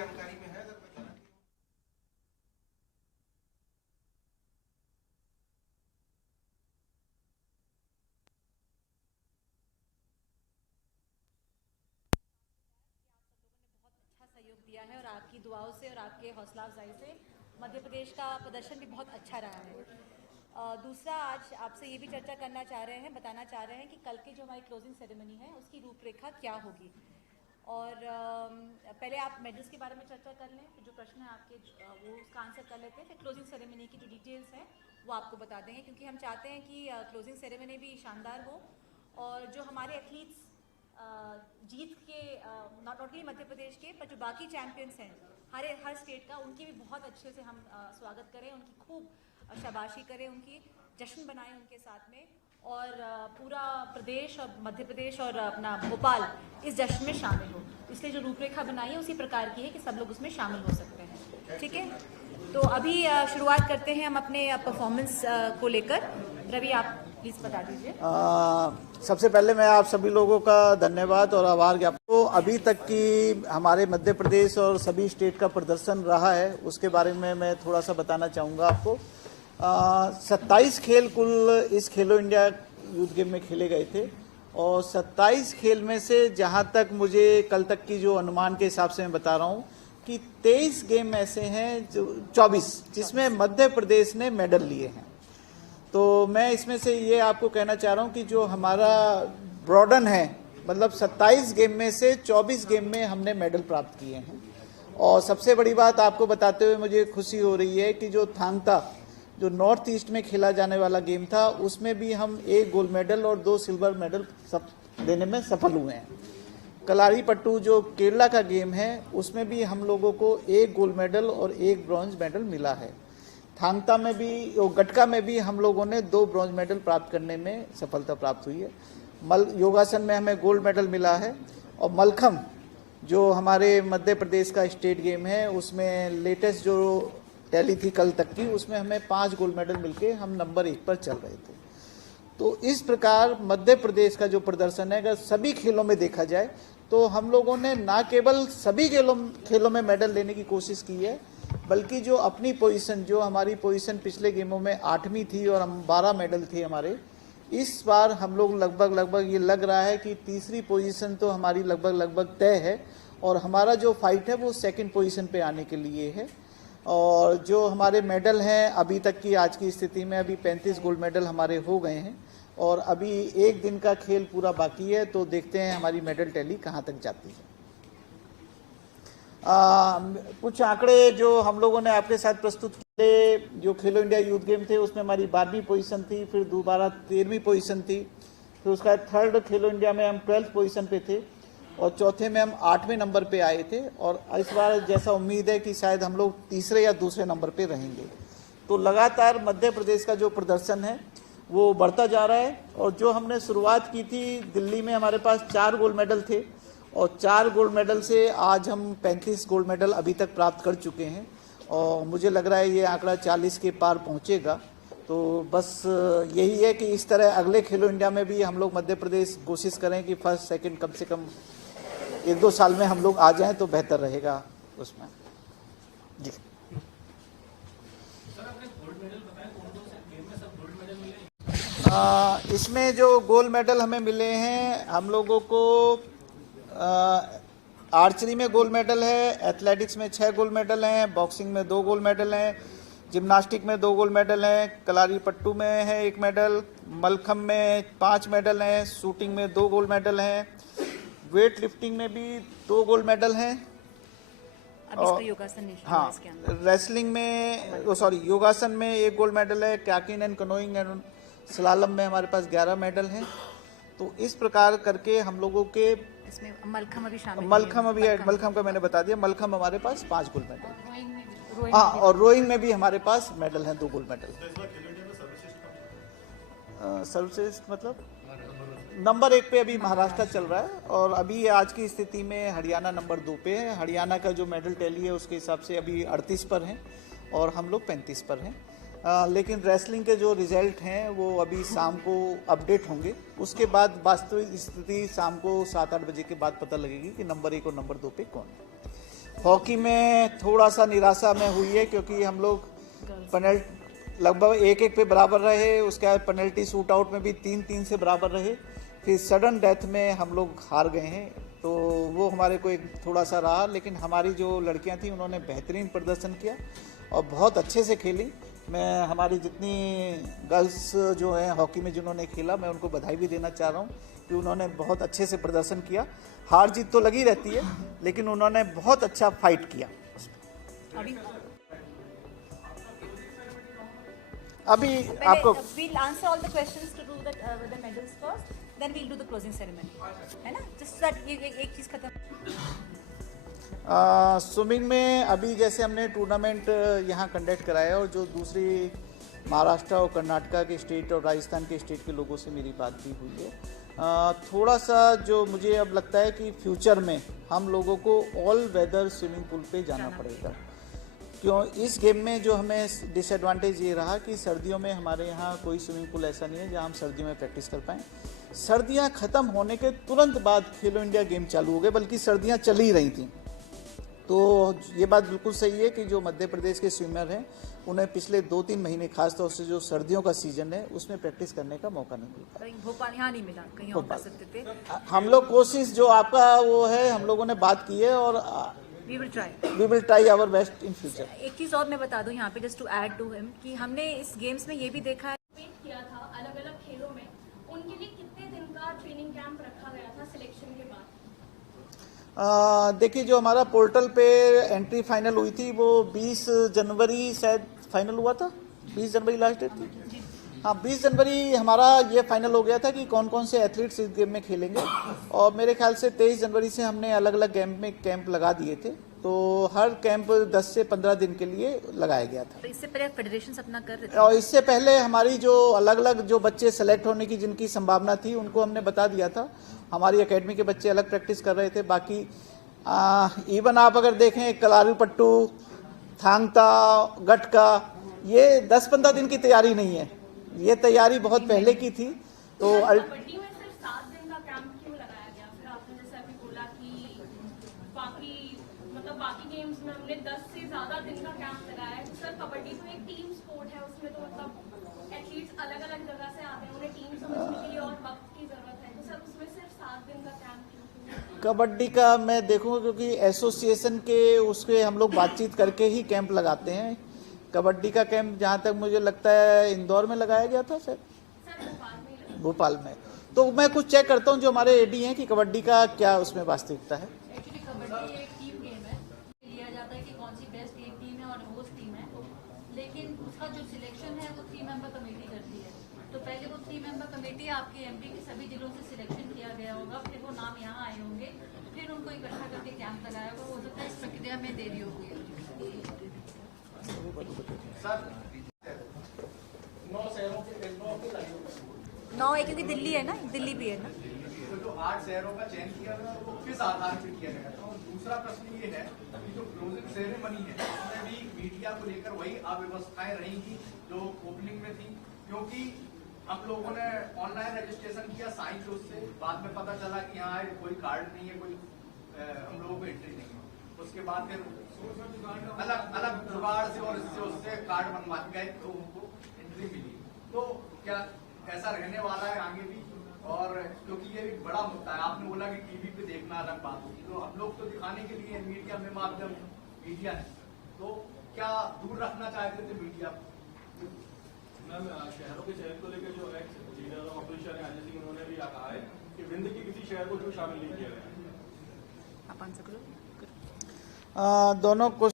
जानकारी में है? सहयोग दिया है और आपकी दुआओं से और आपके हौसला अफजाई से मध्य प्रदेश का प्रदर्शन भी बहुत अच्छा रहा है। दूसरा, आज आपसे ये भी चर्चा करना चाह रहे हैं, बताना चाह रहे हैं कि कल की जो हमारी क्लोजिंग सेरेमनी है उसकी रूपरेखा क्या होगी। और पहले आप मेडल्स के बारे में चर्चा कर लें, फिर जो प्रश्न है आपके वो उसका आंसर कर लेते हैं, फिर क्लोजिंग सेरेमनी की जो डिटेल्स हैं वो आपको बता देंगे, क्योंकि हम चाहते हैं कि क्लोजिंग सेरेमनी भी शानदार हो और जो हमारे एथलीट्स जीत के नॉट ओनली मध्य प्रदेश के पर जो बाकी चैंपियंस हैं हर स्टेट का, उनकी भी बहुत अच्छे से हम स्वागत करें, उनकी खूब शाबाशी करें, उनकी जश्न बनाएं उनके साथ में, और पूरा प्रदेश और मध्य प्रदेश और अपना भोपाल इस जश्न में शामिल हो। इसलिए जो रूपरेखा बनाई है उसी प्रकार की है कि सब लोग उसमें शामिल हो सकते हैं। ठीक है, तो अभी शुरुआत करते हैं हम अपने परफॉर्मेंस को लेकर। रवि, आप प्लीज बता दीजिए। सबसे पहले मैं आप सभी लोगों का धन्यवाद और आभार ज्ञापन। तो अभी तक की हमारे मध्य प्रदेश और सभी स्टेट का प्रदर्शन रहा है उसके बारे में मैं थोड़ा सा बताना चाहूँगा आपको। 27 खेल कुल इस खेलो इंडिया यूथ गेम में खेले गए थे और 27 खेल में से जहां तक मुझे कल तक की जो अनुमान के हिसाब से मैं बता रहा हूं कि 23 गेम ऐसे हैं जो 24 जिसमें मध्य प्रदेश ने मेडल लिए हैं। तो मैं इसमें से ये आपको कहना चाह रहा हूं कि जो हमारा ब्रॉडन है, मतलब 27 गेम में से 24 गेम में हमने मेडल प्राप्त किए हैं। और सबसे बड़ी बात आपको बताते हुए मुझे खुशी हो रही है कि जो थांगता जो नॉर्थ ईस्ट में खेला जाने वाला गेम था उसमें भी हम 1 गोल्ड मेडल और 2 सिल्वर मेडल सब देने में सफल हुए हैं। कलारीपट्टू जो केरला का गेम है उसमें भी हम लोगों को 1 गोल्ड मेडल और 1 ब्रॉन्ज मेडल मिला है। थांगता में भी गटका में भी हम लोगों ने 2 ब्रॉन्ज मेडल प्राप्त करने में सफलता प्राप्त हुई है। योगासन में हमें गोल्ड मेडल मिला है और मलखम जो हमारे मध्य प्रदेश का स्टेट गेम है उसमें लेटेस्ट जो टैली थी कल तक की, उसमें हमें 5 गोल्ड मेडल मिलके हम नंबर 1 पर चल रहे थे। तो इस प्रकार मध्य प्रदेश का जो प्रदर्शन है अगर सभी खेलों में देखा जाए तो हम लोगों ने ना केवल सभी खेलों में मेडल लेने की कोशिश की है, बल्कि जो अपनी पोजीशन, जो हमारी पोजीशन पिछले गेमों में 8वीं थी और हम 12 मेडल थे हमारे, इस बार हम लोग लगभग ये लग रहा है कि तीसरी पोजीशन तो हमारी लगभग तय है और हमारा जो फाइट है वो सेकंड पोजीशन पे आने के लिए है। और जो हमारे मेडल हैं अभी तक की आज की स्थिति में अभी 35 गोल्ड मेडल हमारे हो गए हैं और अभी एक दिन का खेल पूरा बाकी है, तो देखते हैं हमारी मेडल टैली कहाँ तक जाती है। कुछ आंकड़े जो हम लोगों ने आपके साथ प्रस्तुत किए, जो खेलो इंडिया यूथ गेम थे उसमें हमारी 12वीं पोजीशन थी, फिर दोबारा 13वीं पोजीशन थी, फिर उसका थर्ड खेलो इंडिया में हम 12th पोजीशन पे थे और चौथे में हम 8वें नंबर पे आए थे। और इस बार जैसा उम्मीद है कि शायद हम लोग तीसरे या दूसरे नंबर पे रहेंगे। तो लगातार मध्य प्रदेश का जो प्रदर्शन है वो बढ़ता जा रहा है और जो हमने शुरुआत की थी दिल्ली में हमारे पास 4 गोल्ड मेडल थे और 4 गोल्ड मेडल से आज हम 35 गोल्ड मेडल अभी तक प्राप्त कर चुके हैं और मुझे लग रहा है ये आंकड़ा 40 के पार पहुंचेगा। तो बस यही है कि इस तरह अगले खेलो इंडिया में भी हम लोग मध्य प्रदेश कोशिश करें कि फर्स्ट सेकंड कम से कम 1-2 साल में हम लोग आ जाएं तो बेहतर रहेगा उसमें। जी इसमें जो गोल्ड मेडल हमें मिले हैं, हम लोगों को आर्चरी में गोल्ड मेडल है, एथलेटिक्स में 6 गोल्ड मेडल हैं, बॉक्सिंग में 2 गोल्ड मेडल हैं, जिम्नास्टिक में 2 गोल्ड मेडल हैं, कलारीपट्टू में है 1 मेडल, मलखम में 5 मेडल हैं, शूटिंग में 2 गोल्ड मेडल हैं, वेट लिफ्टिंग में भी 2 गोल्ड मेडल हैं। और हाँ, रेसलिंग में योगासन में 1 गोल्ड मेडल है, कैकिंग एंड कनोइंग एंड स्लालम में हमारे पास 11 मेडल हैं। तो इस प्रकार करके हम लोगों के इसमें मलखम अभी शामिल मलखम का मैंने बता दिया, मलखम हमारे पास 5 गोल्ड मेडल। हाँ, और रोइंग में भी हमारे पास मेडल हैं, 2 गोल्ड मेडल। सर्वश्रेष्ठ मतलब नंबर 1 पे अभी महाराष्ट्र चल रहा है और अभी आज की स्थिति में हरियाणा नंबर 2 पे है। हरियाणा का जो मेडल टैली है उसके हिसाब से अभी 38 पर हैं और हम लोग 35 पर हैं। लेकिन रेसलिंग के जो रिजल्ट हैं वो अभी शाम को अपडेट होंगे, उसके बाद वास्तविक स्थिति शाम को 7-8 बजे के बाद पता लगेगी कि नंबर 1 और नंबर 2 पे कौन है। हॉकी में थोड़ा सा निराशा में हुई है क्योंकि हम लोग पेनल्टी लगभग 1-1 पे बराबर रहे, उसके बाद पेनल्टी शूट आउट में भी 3-3 से बराबर रहे, फिर सडन डेथ में हम लोग हार गए हैं, तो वो हमारे को एक थोड़ा सा रहा। लेकिन हमारी जो लड़कियां थी उन्होंने बेहतरीन प्रदर्शन किया और बहुत अच्छे से खेली। मैं हमारी जितनी गर्ल्स जो हैं हॉकी में जिन्होंने खेला, मैं उनको बधाई भी देना चाह रहा हूँ कि उन्होंने बहुत अच्छे से प्रदर्शन किया। हार जीत तो लगी रहती है लेकिन उन्होंने बहुत अच्छा फाइट किया। अभी आपको we'll answer all the questions to do the medals first, then we'll do the closing ceremony, है ना? Just that ये एक चीज खत्म। स्विमिंग में अभी जैसे हमने टूर्नामेंट यहाँ कंडक्ट कराया और जो दूसरी महाराष्ट्र और कर्नाटका के स्टेट और राजस्थान के स्टेट के लोगों से मेरी बात भी हुई है। थोड़ा सा जो मुझे अब लगता है कि फ्यूचर में हम लोगों को ऑल वेदर स्विमिंग पूल पे जाना पड़ेगा, क्यों इस गेम में जो हमें डिसएडवांटेज ये रहा कि सर्दियों में हमारे यहाँ कोई स्विमिंग पूल ऐसा नहीं है जहाँ हम सर्दियों में प्रैक्टिस कर पाएँ। सर्दियाँ ख़त्म होने के तुरंत बाद खेलो इंडिया गेम चालू हो गए, बल्कि सर्दियाँ चल ही रही थी। तो ये बात बिल्कुल सही है कि जो मध्य प्रदेश के स्विमर हैं उन्हें पिछले 2-3 महीने खासतौर से जो सर्दियों का सीजन है उसमें प्रैक्टिस करने का मौका नहीं मिला। भोपाल यहाँ नहीं मिला, कहीं और कर सकते थे। हम लोग कोशिश जो आपका वो है हम लोगों ने बात की है और We will try our best in future। एक चीज और मैं बता दूं यहाँ पे just to add to him कि हमने इस गेम्स में ये भी देखा है किया था अलग अलग खेलों में, उनके लिए कितने दिन का ट्रेनिंग कैंप रखा गया था सिलेक्शन के बाद? देखिए जो हमारा पोर्टल पे एंट्री फाइनल हुई थी वो 20 जनवरी शायद फाइनल हुआ था, 20 जनवरी लास्ट डेट थी। हाँ 20 जनवरी हमारा ये फाइनल हो गया था कि कौन कौन से एथलीट्स इस गेम में खेलेंगे और मेरे ख्याल से 23 जनवरी से हमने अलग अलग गेम में कैंप लगा दिए थे, तो हर कैंप 10 से 15 दिन के लिए लगाया गया था। तो इससे पहले फेडरेशन अपना कर रहे थे और इससे पहले हमारी जो अलग अलग जो बच्चे सेलेक्ट होने की जिनकी संभावना थी उनको हमने बता दिया था। हमारी एकेडमी के बच्चे अलग प्रैक्टिस कर रहे थे। बाकी इवन आप अगर देखें कलारी पट्टू, थांगता, गटका, ये 10-15 दिन की तैयारी नहीं है, ये तैयारी बहुत पहले की थी। तो कबड्डी में सिर्फ 7 दिन का कैंप क्यों लगाया गया? फिर आपने जैसे अभी बोला कि बाकी गेम्स में हमने 10 से ज्यादा दिन का कैंप लगाया है। सर कबड्डी तो एक टीम स्पोर्ट है, उसमें तो मतलब एथलीट्स अलग अलग जगह से आते हैं, उन्हें टीम समझने के लिए और वक्त की जरूरत है, तो सर उसमें सिर्फ 7 दिन का कैंप क्यों? कबड्डी का मैं देखूंगा क्योंकि एसोसिएशन के उसके हम लोग बातचीत करके ही कैंप लगाते हैं। कबड्डी का कैंप जहाँ तक मुझे लगता है इंदौर में लगाया गया था सर भोपाल में। तो मैं कुछ चेक करता हूँ जो हमारे एडी हैं कि कबड्डी का क्या उसमें वास्तविकता है। एक्चुअली कबड्डी एक टीम गेम है, लिया जाता है कि कौन सी बेस्ट एक टीम है और होस्ट टीम है, लेकिन उसका जो सिलेक्शन है वो 3 मेंबर कमेटी करती है। तो पहले वो 3 मेंबर कमेटी आपके एमपी के सभी जिलों से सिलेक्शन किया गया होगा, फिर वो नाम यहाँ आए होंगे, फिर उनको इकट्ठा करके कैंप लगाया होगा। हो सकता है इस प्रक्रिया में देरी होगी। नौ है क्योंकि दिल्ली है ना, दिल्ली भी है ना। तो जो 8 शहरों का चयन किया गया वो किस आधार पर किया गया? तो दूसरा प्रश्न ये है कि जो क्लोजिंग सेरेमनी है उसमें भी मीडिया को लेकर वही अव्यवस्थाएं रहेंगी जो ओपनिंग में थी, क्योंकि हम लोगों ने ऑनलाइन रजिस्ट्रेशन किया साइन से, उससे बाद में पता चला कि यहाँ कोई कार्ड नहीं है, कोई हम लोगों को एंट्री नहीं है। उसके बाद फिर अलग अलग जुगाड़ से और इससे उससे कार्ड बनवा गए तो उनको एंट्री मिली। तो क्या ऐसा रहने वाला है आगे भी? और क्योंकि ये एक बड़ा मुद्दा है, आपने बोला कि टीवी पे देखना अलग बात होगी, तो हम लोग तो दिखाने के लिए मीडिया में माध्यम मीडिया है, तो क्या दूर रखना चाहते थे मीडिया? शहरों के चयन को लेकर जो एक्स लीडर ऑफ ऑपोजिशन है अजय सिंह, उन्होंने भी कहा है कि विंध्य के किसी शहर को जो शामिल नहीं किया गया। आप आंसर करो। दोनों को